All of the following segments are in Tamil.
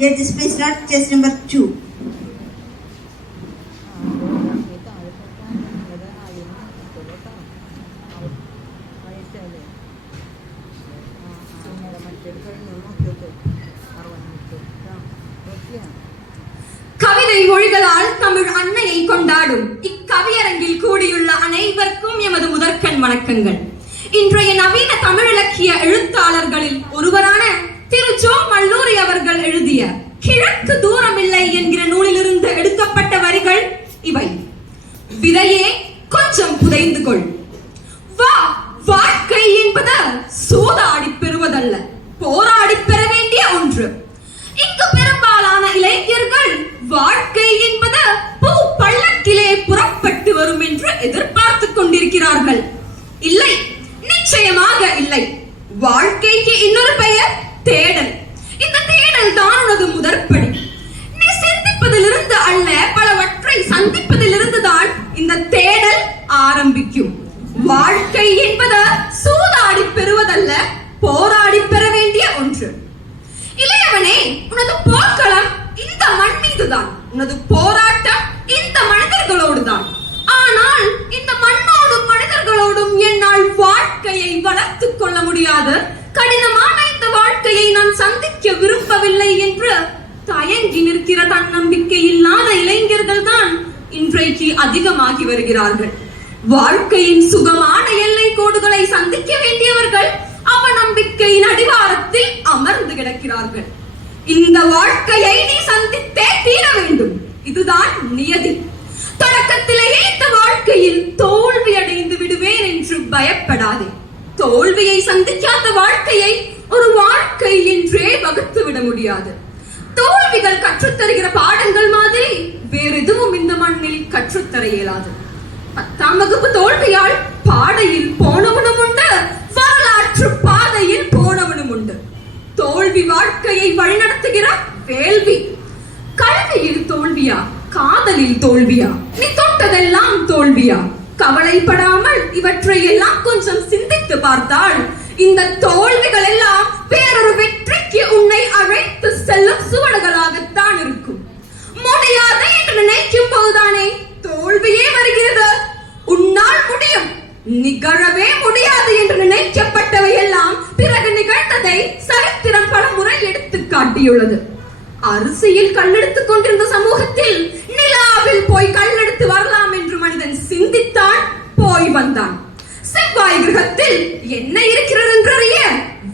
Judges, please start. Test number 2. கவிதை மொழிகளால் தமிழ் அன்னையை கொண்டாடும் இக்கவியரங்கில் கூடியுள்ள அனைவருக்கும் எமது முதற்கண் வணக்கங்கள். இன்றைய நவீன தமிழிலக்கிய எழுத்தாளர்களில் ஒருவரான திரு ஜோ மல்லூரி அவர்கள் எழுதிய கிழக்கு தூரமில்லை என்கிற நூலிலிருந்து எடுக்கப்பட்ட வரிகள் இவை. விதையே கொஞ்சம் புதைந்து கொள். வாழ்க்கை என்பது சூதாடி பெறுவதல்ல, போராடி பெற வேண்டிய ஒன்று. இங்கு பெரும்பாலான இளைஞர்கள் வாழ்க்கை என்பது பூ பள்ளக்கிலே புறப்பட்டு வரும் என்று எதிர்பார்த்துக் கொண்டிருக்கிறார்கள். இல்லை, நிச்சயமாக இல்லை. வாழ்க்கைக்கு இன்னொரு பெயர் தேடல். இந்த தேடல் தான் உனது முதற்படி. நீ சிந்திப்பதிலிருந்து அல்ல, பலவற்றை சந்திப்பதிலிருந்து தான் இந்த தேடல் ஆரம்பிக்கும். வாழ்க்கை என்பது சூதாடி பெறுவதல்ல, போராடி பெற வேண்டிய ஒன்று. இளையவனே, உனது போர்க்களம் இந்த மண் மீதுதான், உனது போராட்டம் இந்த மனிதர்களோடு தான். ஆனால் இந்த மண்ணோடும் மனிதர்களோடும் என்னால் வாழ்க்கையை வளர்த்துக் கொள்ள முடியாது, கடினமான இந்த வாழ்க்கையை நான் சந்திக்க விரும்பவில்லை என்று தயங்கி நிற்கிற தன்னம்பிக்கை இல்லாத இளைஞர்கள் தான் இன்றைக்கு அதிகமாகி வருகிறார்கள். வாழ்க்கையின் சுகமான எல்லை கோடுகளை சந்திக்க வேண்டியவர்கள் அவநம்பிக்கையின் அடிவாரத்தில் அமர்ந்து கிடக்கிறார்கள். இந்த வாழ்க்கையை நீ சந்தித்தே தீர வேண்டும், இதுதான் நியதி. தொடக்கத்திலேயே இந்த வாழ்க்கையில் தோல்வி அடைந்து விடுவேன் என்று பயப்படாதே. தோல்வியை சந்திக்காத வாழ்க்கையை ஒரு வாழ்க்கை என்றே வகுத்து விட முடியாது. தோல்விகள் கற்றுத்தருகிற பாடங்கள் மாதிரி வேறு எதுவும் இந்த மண்ணில் கற்றுத்தர இயலாது. 10ஆம் வகுப்பு தோல்வியால் பாடையில் போனவனும் உண்டு, வரலாற்று பாதையில் போனவனும் உண்டு. தோல்வி வாழ்க்கையை வழிநடத்துகிற வேள்வி. கல்வியில் தோல்வியா, காதலில் தோல்வியா, நீ தொட்டதெல்லாம் தோல்வியா? கவலைப்படாமல் இவற்றை எல்லாம் கொஞ்சம் சிந்தித்து பார்த்தால் இந்த தோல்விகள் எல்லாம் வேறொரு வெற்றிக்கு உன்னை அழைத்து செல்லும் சுவடுகளாகத்தான் இருக்கும். முடியாது என்று நினைக்கும் போதுதானே தோல்வியே வருகிறது. உன்னால் முடியும், நிகழவே முடியாது என்று நினைக்கப்பட்டவை எல்லாம் பிறகு நிகழ்ந்ததை சரித்திரம் பல முறை எடுத்து காட்டியுள்ளது. அரிசியில் கல்லெடுத்துக் கொண்டிருந்த சமூகத்தில் நிலாவில் போய் கல்லெடுத்து வரலாம் என்று மனிதன் சிந்தித்தான், போய் வந்தான். செவ்வாய் கிரகத்தில் என்ன இருக்கிறது என்று அறிய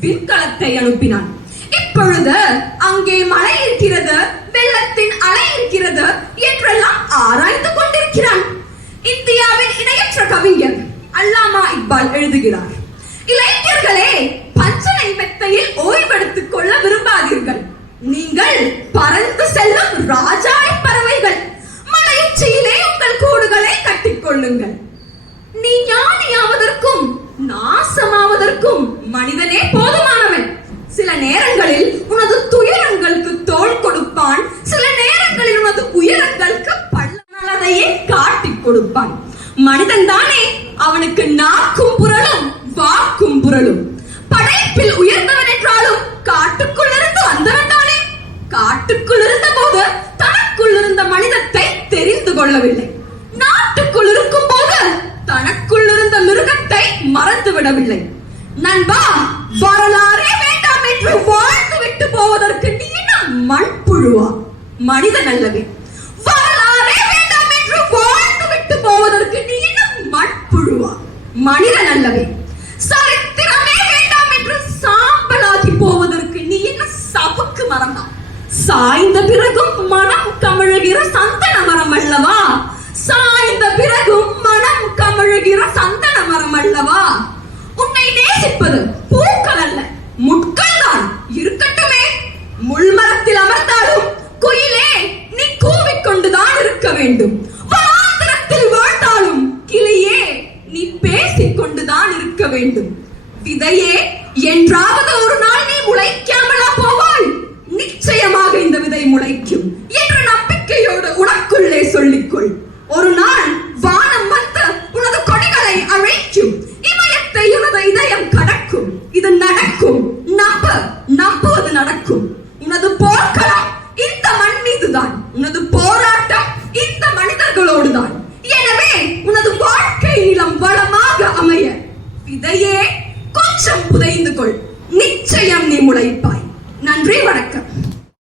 விண்கலத்தை அனுப்பினான். இப்பொழுது அங்கே மழை இருக்கிறது, வெள்ளத்தின் அலை இருக்கிறது என்றெல்லாம் ஆராய்ந்து கொண்டிருக்கிறான். இந்தியாவின் இணையற்ற கவிஞர் அல்லாமா இக்பால் எழுதுகிறார், இளைஞர்களே, பஞ்சனை மெத்தையில் ஓய்வெடுத்துக் கொள்ள விரும்பாதீர்கள். நீங்கள் பறந்து செல்லும் ராஜாளி பறவைகள். மலையுச்சியிலே உங்கள் கூடுகளை கட்டிக் கொள்ளுங்கள். நீ ஞானியாவதற்கும் நாசமாவதற்கும் மனிதனே போதுமானவன். சில நேரங்களில் உனது துயரங்களுக்கு தோள் கொடுப்பான், சில நேரங்களில் உனது உயரங்களுக்கு பள்ளத்தையே காட்டிக் கொடுப்பான். மனிதன் தானே, அவனுக்கு நாக்கும் புரளும் வாக்கும் புரளும். படைப்பில் உயர்ந்தவன் என்றாலும் காட்டுக்குள் இருந்து வந்தவன் தானே. காட்டுக்குள் இருந்த போது தனக்குள் இருந்த மனிதத்தை தெரிந்து கொள்ளவில்லை. நாட்டுக்குள் இருக்கும் போது தனக்குள் இருந்த மிருகத்தை மறந்து விடவில்லை. நண்பா, வரலாறே வேண்டாம் என்று வாழ்ந்து விட்டு போவதற்கு நீ என்ன மண்புழுவா? மனிதன் அல்லவே. வரலாறே வேண்டாம் என்று வாழ்ந்து விட்டு போவதற்கு நீ என்ன மண்புழுவா? மனிதன் அல்லவே. சரித்திரமே வேண்டாம் என்று சாம்பலாகி போவதற்கு நீ என்ன சவுக்கு மரமா? சாய்ந்த பிறகும் மனம் கமழுகிற சந்தன மரம் அல்லவா? சாய்ந்த பிறகும் மனம் கமழுகிற சந்தன மரம் அல்லவா? உன்னை நேசிப்பது பூக்கள் அல்ல, முட்கள் தான். இருக்கட்டுமே, முள்மரத்தில் அமர்ந்தாலும் குயிலே நீ கூவிக்கொண்டுதான் இருக்க வேண்டும். வனாந்தரத்தில் வாழ்ந்தாலும் கிளியே நீ பேசிக் கொண்டுதான் இருக்க வேண்டும். விதையே, என்றாவது ஒரு நாள் நீ முளைக்காமலா போவாய்? நிச்சயமாக இந்த விதை முளைக்கும் என்ற நம்பிக்கையோடு உனக்குள்ளே சொல்லிக்கொள். ஒரு நாள் வானம் வந்து உனது கொடிகளை அழைக்கும், இமயத்தை உனது இதயம் கடக்கும். இது நடக்கும், நம்புவது நடக்கும். உனது போர்க்களம் விதையே, கொஞ்சம் புதைந்து கொள், நிச்சயம் நீ முளைப்பாய். நன்றி, வணக்கம்.